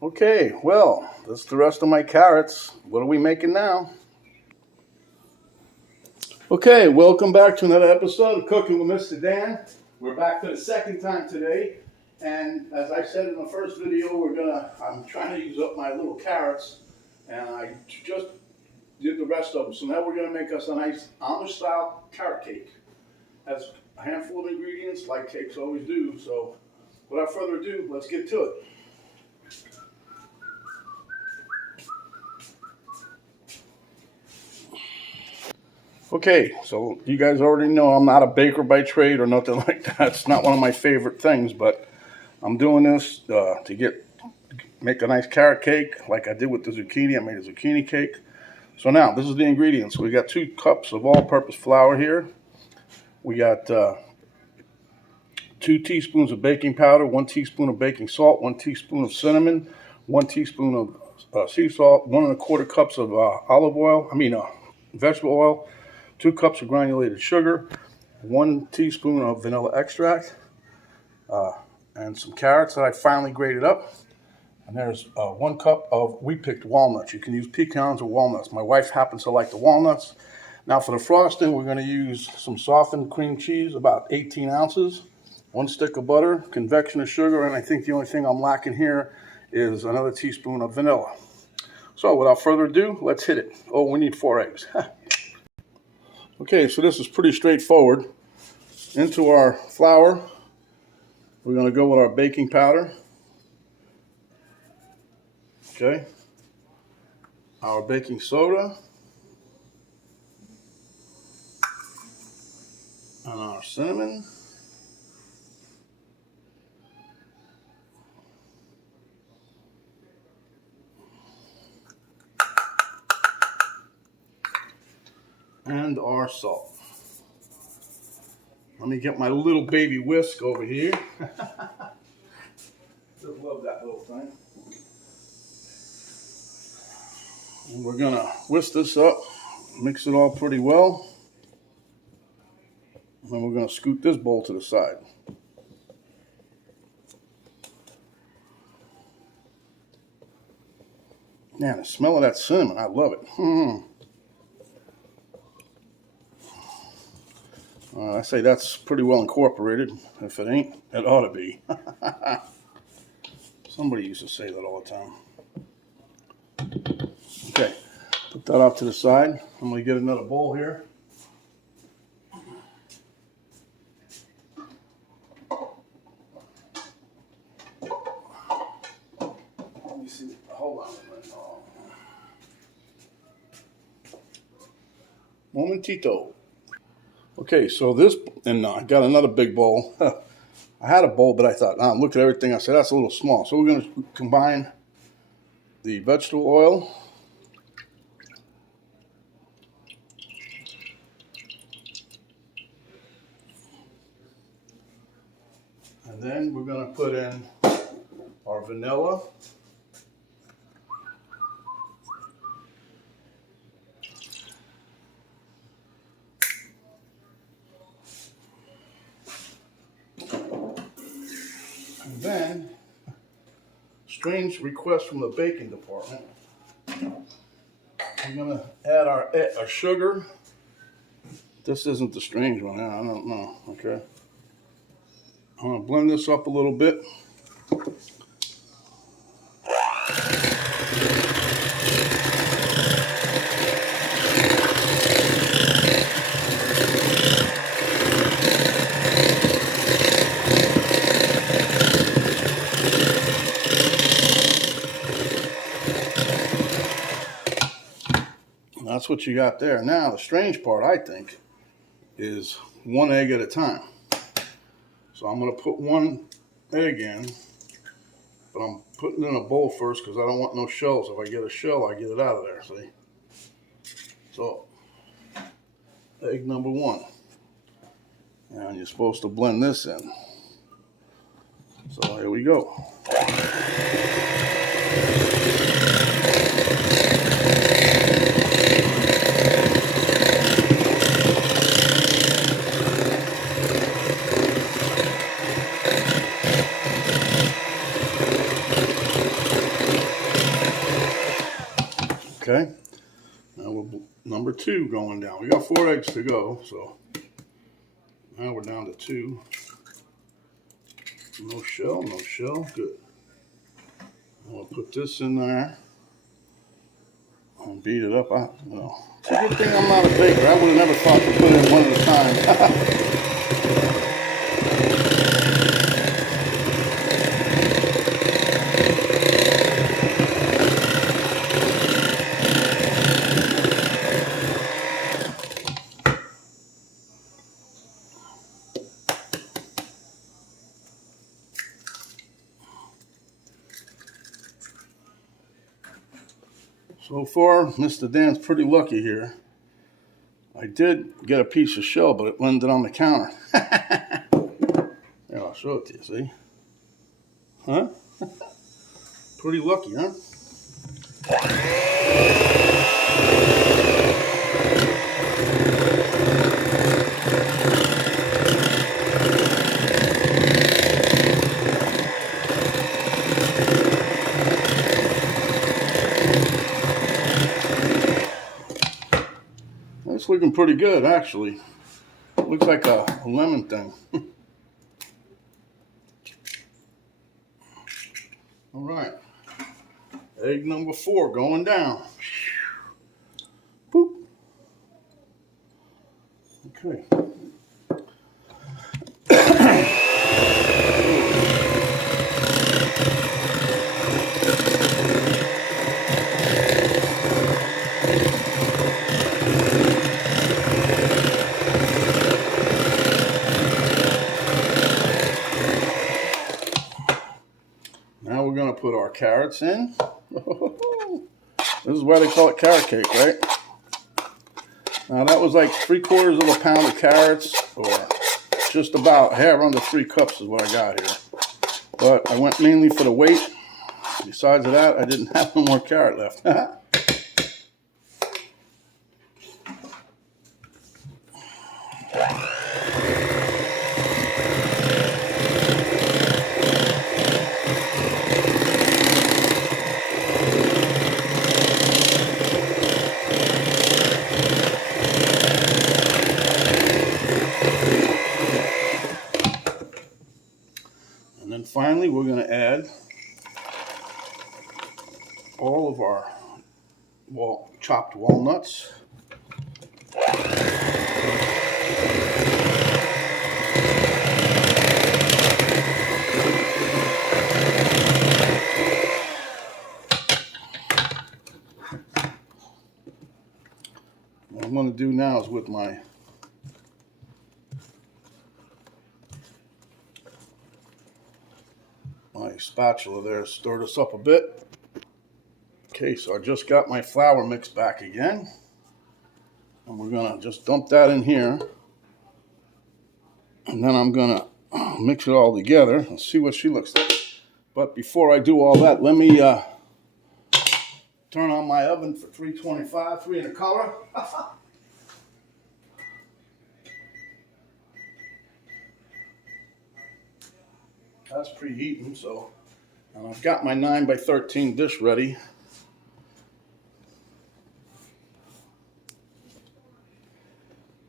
Okay, well, that's the rest of my carrots. What are we making now? Okay, welcome back to another episode of Cooking with Mr. Dan. We're back for the second time today, and as I said in the first video, I'm trying to use up my little carrots, and I just did the rest of them. So now we're gonna make us a nice Amish style carrot cake. Has a handful of ingredients like cakes always do. So without further ado, let's get to it. Okay, so you guys already know I'm not a baker by trade or nothing like that. It's not one of my favorite things, but I'm doing this to make a nice carrot cake like I did with the zucchini. I made a zucchini cake. So now, this is the ingredients. We got 2 cups of all-purpose flour here. We got 2 teaspoons of baking powder, 1 teaspoon of baking salt, 1 teaspoon of cinnamon, 1 teaspoon of sea salt, 1 1/4 cups of vegetable oil, 2 cups of granulated sugar, 1 teaspoon of vanilla extract, and some carrots that I finally grated up. And there's 1 cup of, we picked walnuts. You can use pecans or walnuts. My wife happens to like the walnuts. Now for the frosting, we're going to use some softened cream cheese, about 18 ounces, 1 stick of butter, convection of sugar, and I think the only thing I'm lacking here is another teaspoon of vanilla. So without further ado, let's hit it. Oh, we need 4 eggs. Okay, so this is pretty straightforward. Into our flour, we're going to go with our baking powder. Okay, our baking soda, and our cinnamon, and our salt. Let me get my little baby whisk over here. Just love that little thing. And we're gonna whisk this up, mix it all pretty well. And then we're gonna scoot this bowl to the side. Man, the smell of that cinnamon, I love it. I say that's pretty well incorporated. If it ain't, it ought to be. Somebody used to say that all the time. Okay, put that off to the side. I'm going to get another bowl here. Let me see. Hold on a minute. Momentito. Okay, so this, and I got another big bowl. I had a bowl, but I thought, look at everything. I said, that's a little small. So we're going to combine the vegetable oil, and then we're going to put in our vanilla, and then, strange request from the baking department, we're going to add our sugar. This isn't the strange one, I don't know, okay. I'm going to blend this up a little bit. That's what you got there. Now, the strange part, I think, is 1 egg at a time. So I'm going to put 1 egg in, but I'm putting it in a bowl first because I don't want no shells. If I get a shell, I get it out of there, see? So, egg number 1. And you're supposed to blend this in. So here we go. Okay. Now we're number 2 going down. We got 4 eggs to go, so now we're down to 2. No shell, no shell. Good. I'm gonna put this in there and beat it up. Well, it's a good thing I'm not a baker. I would have never thought to put in one at a time. So far, Mr. Dan's pretty lucky here. I did get a piece of shell, but it landed on the counter. Here, I'll show it to you, see? Huh? Pretty lucky, huh? It's looking pretty good, actually. Looks like a lemon thing. All right. Egg number 4 going down. Boop. Okay. Now we're going to put our carrots in. This is why they call it carrot cake, right? Now that was like 3/4 of a pound of carrots, or just about hair under 3 cups is what I got here. But I went mainly for the weight. Besides that, I didn't have no more carrot left. And then finally, we're going to add all of our chopped walnuts. What I'm going to do now is with my spatula there, stir this up a bit. Okay, so I just got my flour mix back again. And we're going to just dump that in here. And then I'm going to mix it all together and see what she looks like. But before I do all that, let me turn on my oven for 325, 3 in the color. That's preheating, so. And I've got my 9x13 dish ready.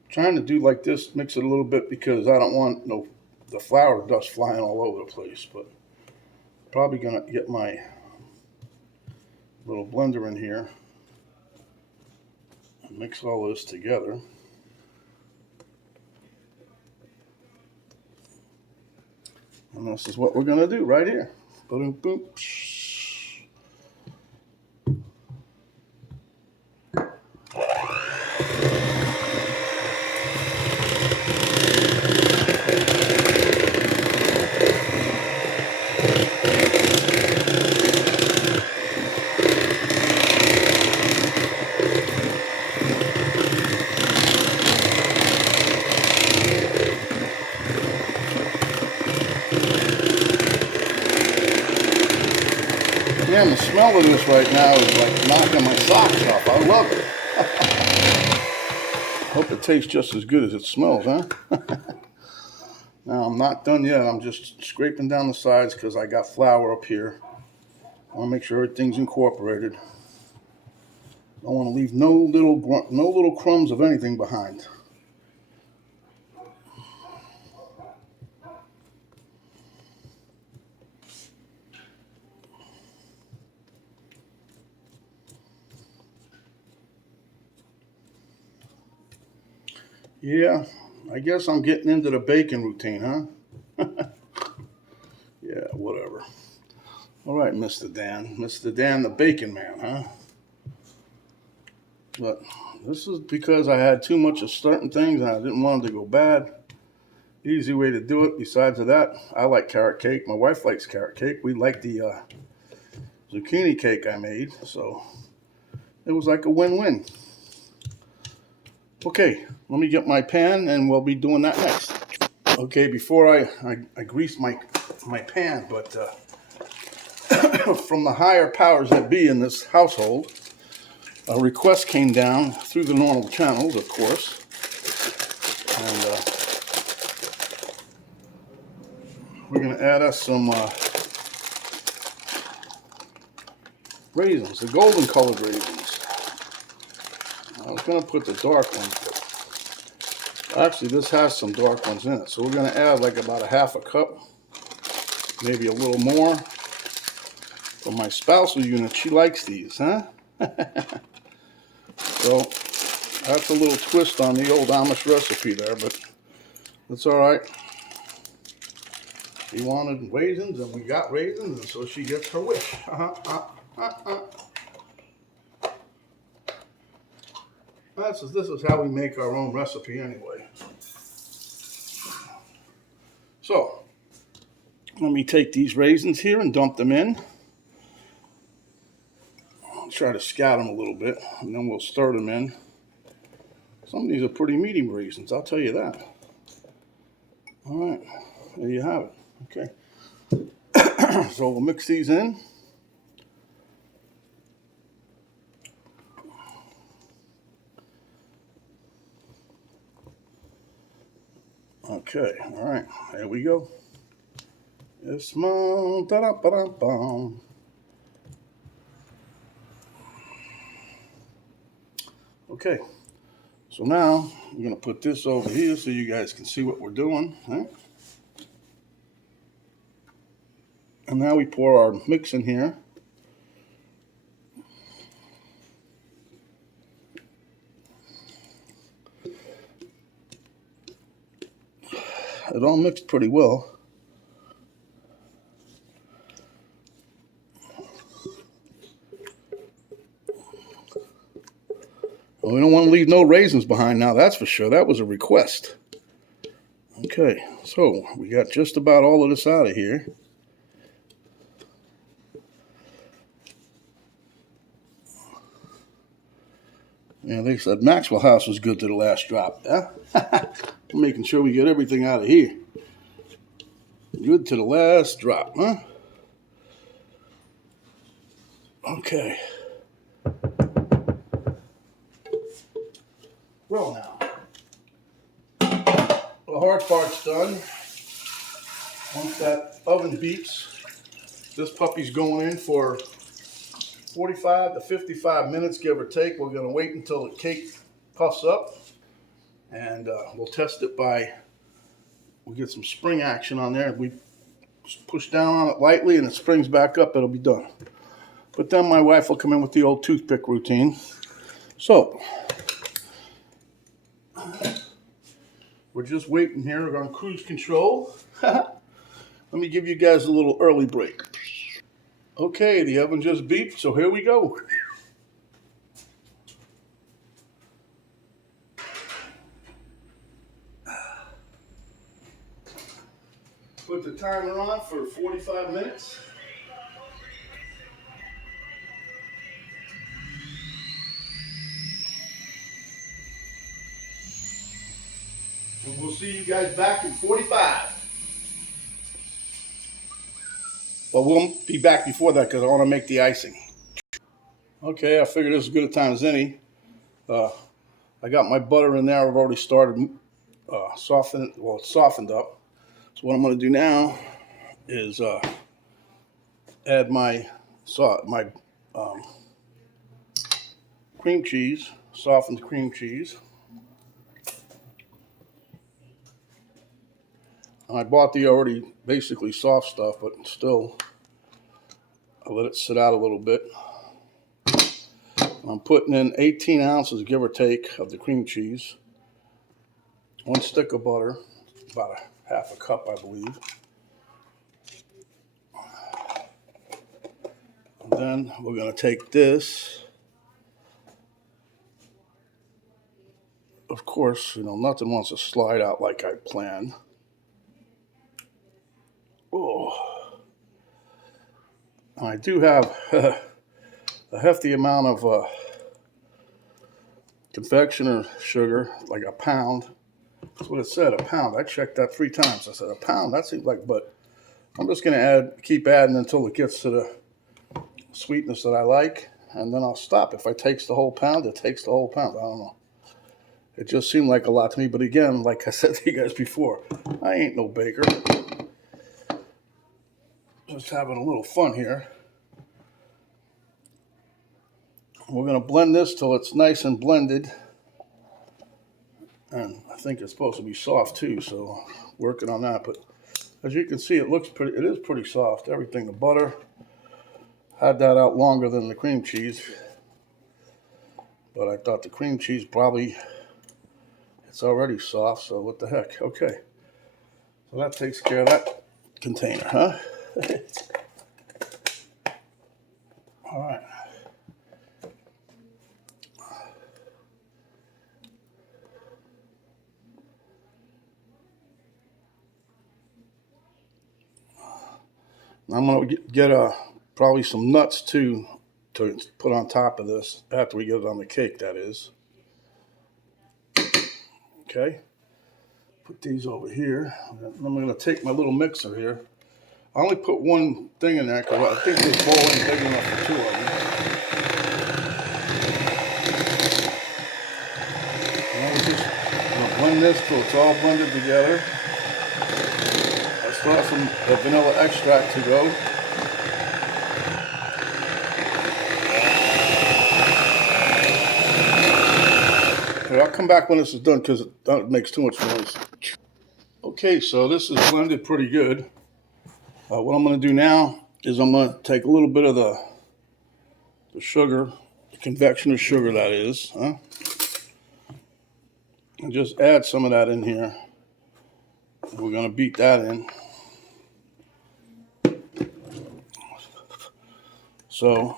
Trying to do like this, mix it a little bit because I don't want the flour dust flying all over the place. But probably gonna get my little blender in here and mix all this together. And this is what we're gonna do right here. Boom, boom. Man, the smell of this right now is like knocking my socks off. I love it. Hope it tastes just as good as it smells, huh? Now, I'm not done yet. I'm just scraping down the sides because I got flour up here. I want to make sure everything's incorporated. I want to leave no little crumbs of anything behind. Yeah, I guess I'm getting into the bacon routine, huh? Yeah, whatever. All right, Mr. Dan. Mr. Dan, the bacon man, huh? But this is because I had too much of certain things and I didn't want them to go bad. Easy way to do it. Besides that, I like carrot cake. My wife likes carrot cake. We like the zucchini cake I made, so it was like a win-win. Okay, let me get my pan and we'll be doing that next. Okay, before I grease my pan, but from the higher powers that be in this household, a request came down through the normal channels, of course, and we're going to add us some raisins, the golden colored raisins. I was going to put the dark ones, but actually this has some dark ones in it, so we're going to add like about a half a cup, maybe a little more. For my spousal unit, she likes these, huh? So that's a little twist on the old Amish recipe there, but that's all right. She wanted raisins, and we got raisins, and so she gets her wish. This is how we make our own recipe anyway. So let me take these raisins here and dump them in. I'll try to scat them a little bit, and then we'll stir them in. Some of these are pretty meaty raisins, I'll tell you that. All right, there you have it. Okay, so we'll mix these in. Okay, all right, there we go. It's mom, da-da-ba-da-bum. Okay, so now I'm going to put this over here so you guys can see what we're doing. Right? And now we pour our mix in here. It all mixed pretty well. Well, we don't want to leave no raisins behind now, that's for sure. That was a request. Okay, so we got just about all of this out of here. Yeah, they said Maxwell House was good to the last drop. Huh? We're making sure we get everything out of here. Good to the last drop, huh? Okay. Well now, the hard part's done. Once that oven beeps, this puppy's going in for 45 to 55 minutes, give or take. We're going to wait until the cake puffs up, and we'll test it we'll get some spring action on there. If we push down on it lightly and it springs back up, it'll be done. But then my wife will come in with the old toothpick routine. So, we're just waiting here. We're on cruise control. Let me give you guys a little early break. Okay, the oven just beeped, so here we go. Put the timer on for 45 minutes. And we'll see you guys back in 45. But we'll be back before that because I want to make the icing. Okay, I figured this is as good a time as any. I got my butter in there. I've already started softening. Well, it's softened up. So what I'm going to do now is add my cream cheese, softened cream cheese. I bought the already basically soft stuff, but still, I let it sit out a little bit. I'm putting in 18 ounces, give or take, of the cream cheese. 1 stick of butter, about a half a cup, I believe. And then we're going to take this. Of course, nothing wants to slide out like I planned. Oh. I do have a hefty amount of confectioner sugar, like a pound. That's what it said, a pound. I checked that 3 times. I said, a pound? That seems like, but I'm just going to keep adding until it gets to the sweetness that I like, and then I'll stop. If I takes the whole pound, it takes the whole pound. I don't know. It just seemed like a lot to me, but again, like I said to you guys before, I ain't no baker. Just having a little fun here. We're going to blend this till it's nice and blended. And I think it's supposed to be soft too, so working on that. But as you can see, it is pretty soft. Everything, the butter, had that out longer than the cream cheese. But I thought the cream cheese probably, it's already soft, so what the heck. Okay, so that takes care of that container, huh? All right. I'm going to get probably some nuts too to put on top of this after we get it on the cake, that is. Okay. Put these over here. I'm going to take my little mixer here. I only put one thing in there because I think this bowl ain't big enough for 2 of them. And we're just going to blend this till it's all blended together. I still have some vanilla extract to go. Okay, I'll come back when this is done because it makes too much noise. Okay, so this is blended pretty good. What I'm going to do now is I'm going to take a little bit of the sugar, the confectioner sugar that is, and just add some of that in here. We're going to beat that in. So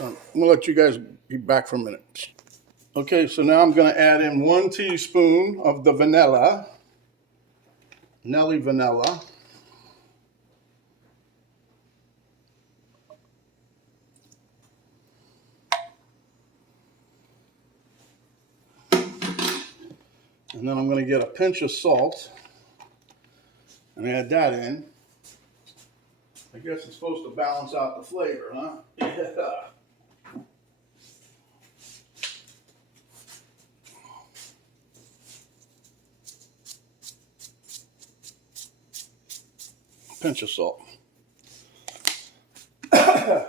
I'm going to let you guys be back for a minute. Okay, so now I'm going to add in 1 teaspoon of the vanilla. Nelly vanilla. And then I'm going to get a pinch of salt and add that in. I guess it's supposed to balance out the flavor, huh? Yeah. Pinch of salt. And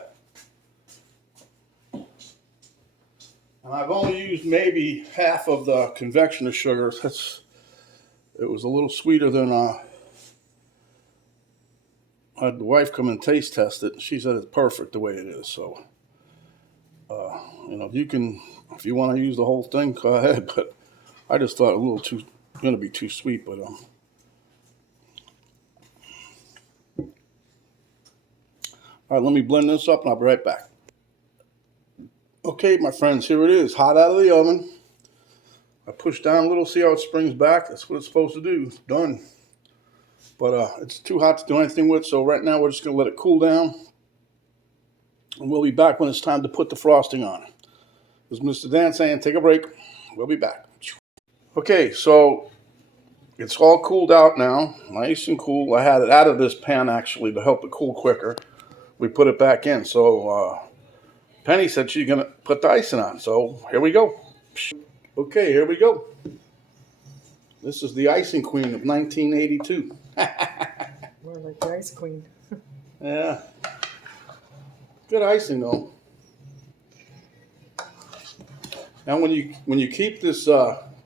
I've only used maybe half of the confectioner sugar. It was a little sweeter than I had the wife come and taste test it. She said it's perfect the way it is. So, if you want to use the whole thing, go ahead. But I just thought going to be too sweet. But all right, let me blend this up and I'll be right back. Okay, my friends, here it is, hot out of the oven. I push down a little, see how it springs back. That's what it's supposed to do. It's done. But it's too hot to do anything with, so right now we're just going to let it cool down. And we'll be back when it's time to put the frosting on. This is Mr. Dan saying, take a break. We'll be back. Okay, so It's all cooled out now, nice and cool. I had it out of this pan actually to help it cool quicker. We put it back in. So Penny said she's gonna put the icing on. So here we go. Okay, here we go. This is the icing queen of 1982. More like the ice queen. Yeah, good icing though. And when you keep this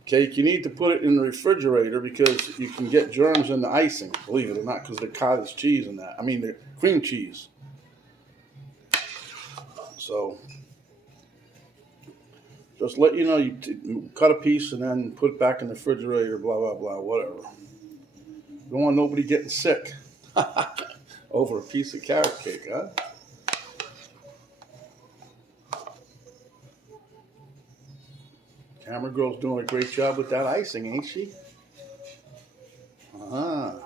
cake, you need to put it in the refrigerator because you can get germs in the icing. Believe it or not, because the cottage cheese and that. I mean the cream cheese. So just let you know, you cut a piece and then put it back in the refrigerator. Blah blah blah. Whatever. Don't want nobody getting sick over a piece of carrot cake, huh? Camera girl's doing a great job with that icing, ain't she? Uh-huh.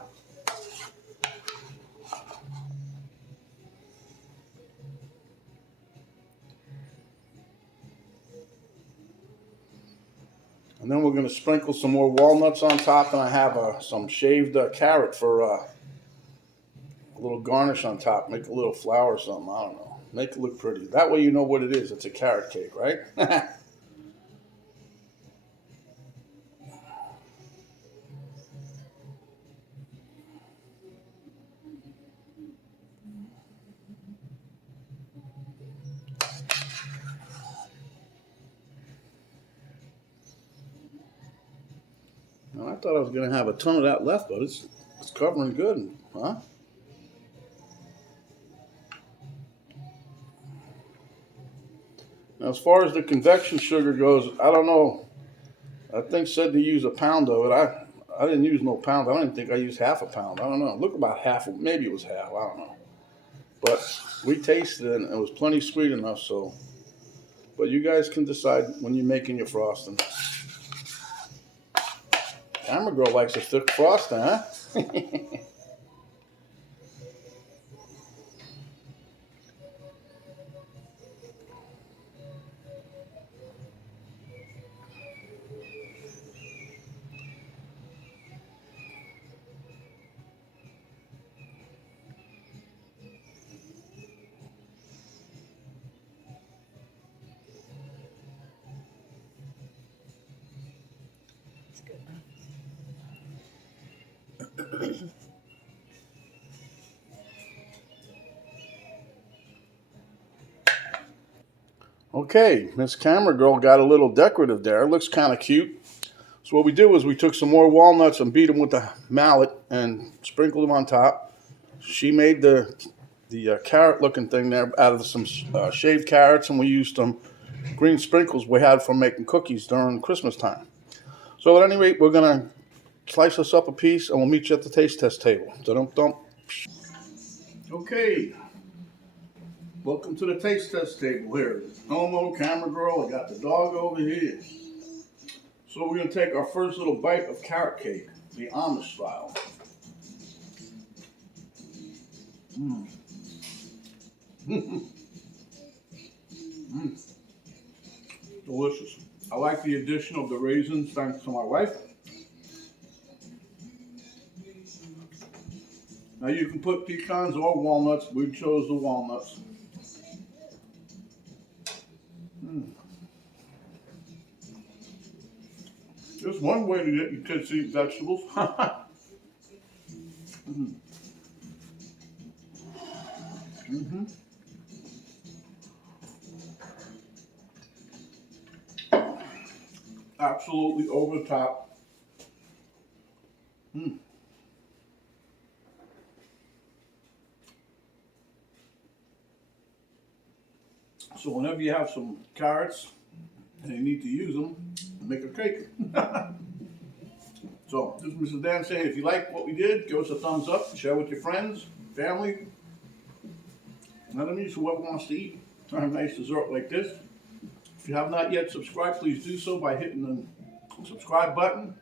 And then we're going to sprinkle some more walnuts on top, and I have some shaved carrot for a little garnish on top. Make a little flower or something, I don't know. Make it look pretty. That way you know what it is. It's a carrot cake, right? Now, I thought I was going to have a ton of that left, but it's covering good, huh? Now, as far as the convection sugar goes, I don't know. I think said to use a pound of it. I didn't use no pound. I don't even think I used half a pound. I don't know. Look about half. Maybe it was half. I don't know. But we tasted it, and it was plenty sweet enough. So, but you guys can decide when you're making your frosting. Camera girl likes a thick frosting, huh? Okay, Miss Camera Girl got a little decorative there. It looks kind of cute. So what we did was we took some more walnuts and beat them with the mallet and sprinkled them on top. She made the carrot-looking thing there out of some shaved carrots, and we used some green sprinkles we had from making cookies during Christmas time. So at any rate, we're gonna slice us up a piece, and we'll meet you at the taste test table. Dum-dum. Okay. Welcome to the taste test table here. Homo, Camera Girl, I got the dog over here. So we're going to take our first little bite of carrot cake, the Amish style. Mmm. Mmm. Delicious. I like the addition of the raisins thanks to my wife. Now you can put pecans or walnuts. We chose the walnuts. Just one way to get your kids to eat vegetables. Absolutely over the top. So whenever you have some carrots and you need to use them, make a cake. So this is Mr. Dan saying, if you like what we did, give us a thumbs up, share with your friends, family, and enemies, whoever wants to eat a nice dessert like this. If you have not yet subscribed, please do so by hitting the subscribe button.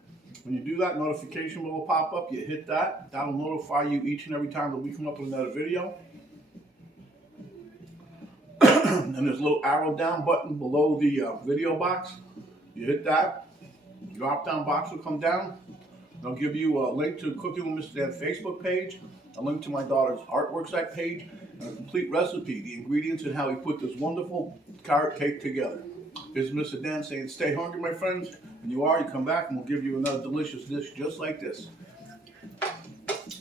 When you do that, notification will pop up. You hit that. That'll notify you each and every time that we come up with another video. And there's a little arrow down button below the video box. You hit that. Drop down box will come down. I'll give you a link to Cooking with Mr. Dan Facebook page, a link to my daughter's artwork site page, and a complete recipe, the ingredients and how we put this wonderful carrot cake together. This is Mr. Dan saying stay hungry, my friends. When you are, you come back and we'll give you another delicious dish just like this.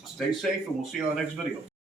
Stay safe and we'll see you on the next video.